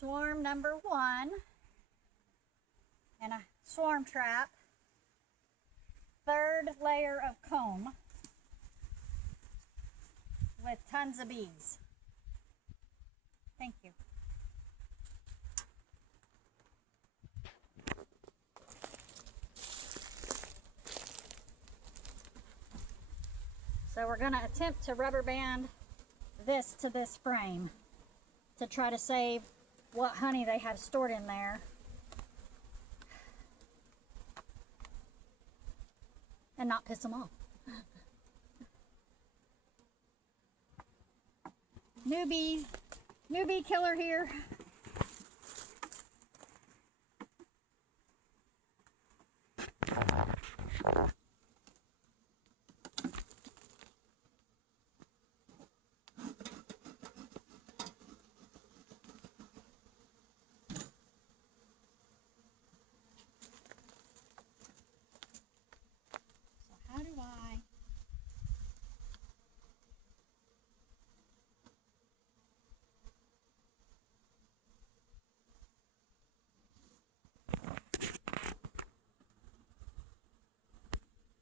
swarm number 1 and a swarm trap. Third layer of comb with tons of bees. Thank you. So we're going to attempt to rubber band this to this frame to try to save what honey they have stored in there and not piss them off. Newbie killer here.